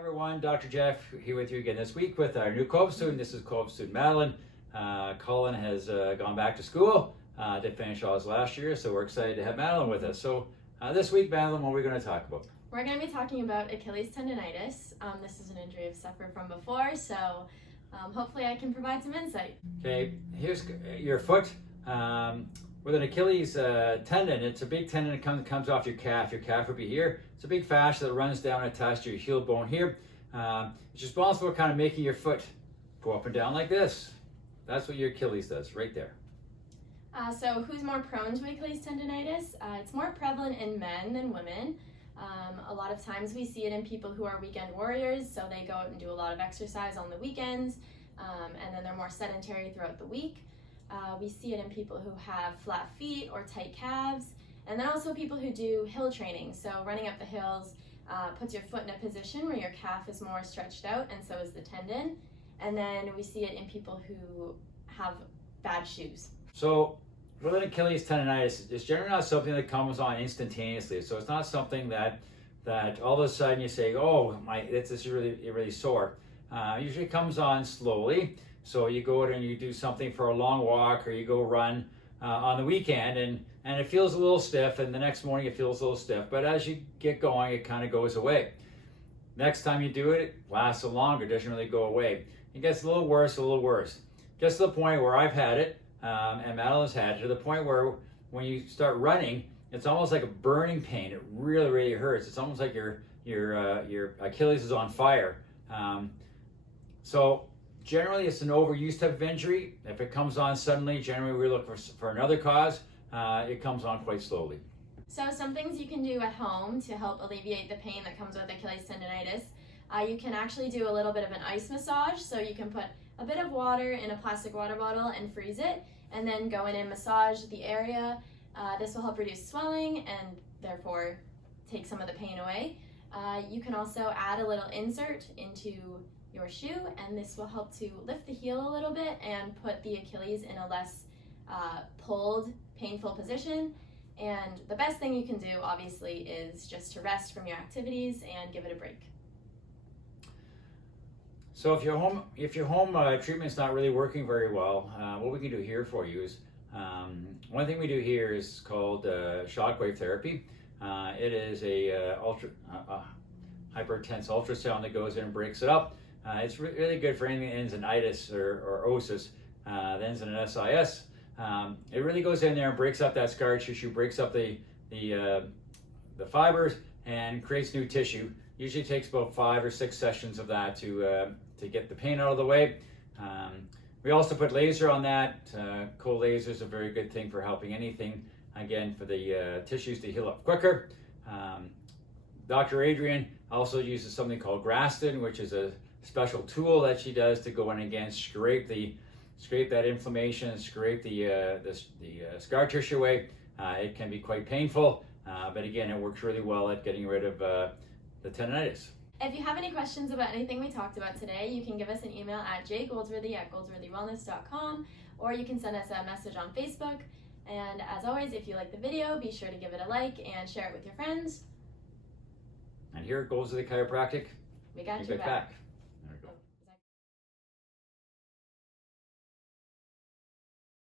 Everyone, Dr. Jeff here with you again this week with our new co-op student. This is co-op student Madeline. Colin has gone back to school, did finish all his last year, so we're excited to have Madeline with us. So this week, Madeline, what are we going to talk about? We're going to be talking about Achilles tendonitis. This is an injury I've suffered from before, so hopefully I can provide some insight. Okay, here's your foot. With an Achilles tendon, it's a big tendon that comes off your calf. Your calf would be here. It's a big fascia that runs down and attached to your heel bone here. It's responsible for kind of making your foot go up and down like this. That's what your Achilles does, right there. So who's more prone to Achilles tendonitis? It's more prevalent in men than women. A lot of times we see it in people who are weekend warriors, so they go out and do a lot of exercise on the weekends, and then they're more sedentary throughout the week. We see it in people who have flat feet or tight calves, and then also people who do hill training. So running up the hills puts your foot in a position where your calf is more stretched out, and so is the tendon. And then we see it in people who have bad shoes. So with an Achilles tendonitis, it's generally not something that comes on instantaneously. So it's not something that all of a sudden you say, oh, this is really sore. Usually it comes on slowly. So you go out and you do something for a long walk, or you go run on the weekend, and it feels a little stiff, and the next morning it feels a little stiff. But as you get going, it kind of goes away. Next time you do it, it lasts a little longer, doesn't really go away. It gets a little worse, just to the point where I've had it, and Madeline's had it, to the point where when you start running, it's almost like a burning pain. It really hurts. It's almost like your Achilles is on fire. So generally, it's an overuse type of injury. If it comes on suddenly, generally we look for another cause. It comes on quite slowly. So some things you can do at home to help alleviate the pain that comes with Achilles tendonitis. You can actually do a little bit of an ice massage. So you can put a bit of water in a plastic water bottle and freeze it, and then go in and massage the area. This will help reduce swelling and therefore take some of the pain away. You can also add a little insert into your shoe, and this will help to lift the heel a little bit and put the Achilles in a less pulled, painful position. And the best thing you can do, obviously, is just to rest from your activities and give it a break. So if your home treatment's not really working very well, what we can do here for you is one thing we do here is called shockwave therapy. It is a hyper-intense ultrasound that goes in and breaks it up. It's really good for anything that ends in itis or osis, that ends in an SIS. It really goes in there and breaks up that scar tissue, breaks up the fibers, and creates new tissue. Usually takes about 5 or 6 sessions of that to get the pain out of the way. We also put laser on that. Cold laser is a very good thing for helping anything, again, for the tissues to heal up quicker. Dr. Adrian also uses something called Graston, which is a special tool that she does to go in and again scrape that inflammation, scrape the scar tissue away. It can be quite painful, but again, it works really well at getting rid of the tendonitis. If you have any questions about anything we talked about today, you can give us an email at jgoldsworthy@goldsworthywellness.com, or you can send us a message on Facebook. And as always, if you like the video, be sure to give it a like and share it with your friends. And here at Goldsworthy Chiropractic, We got your back.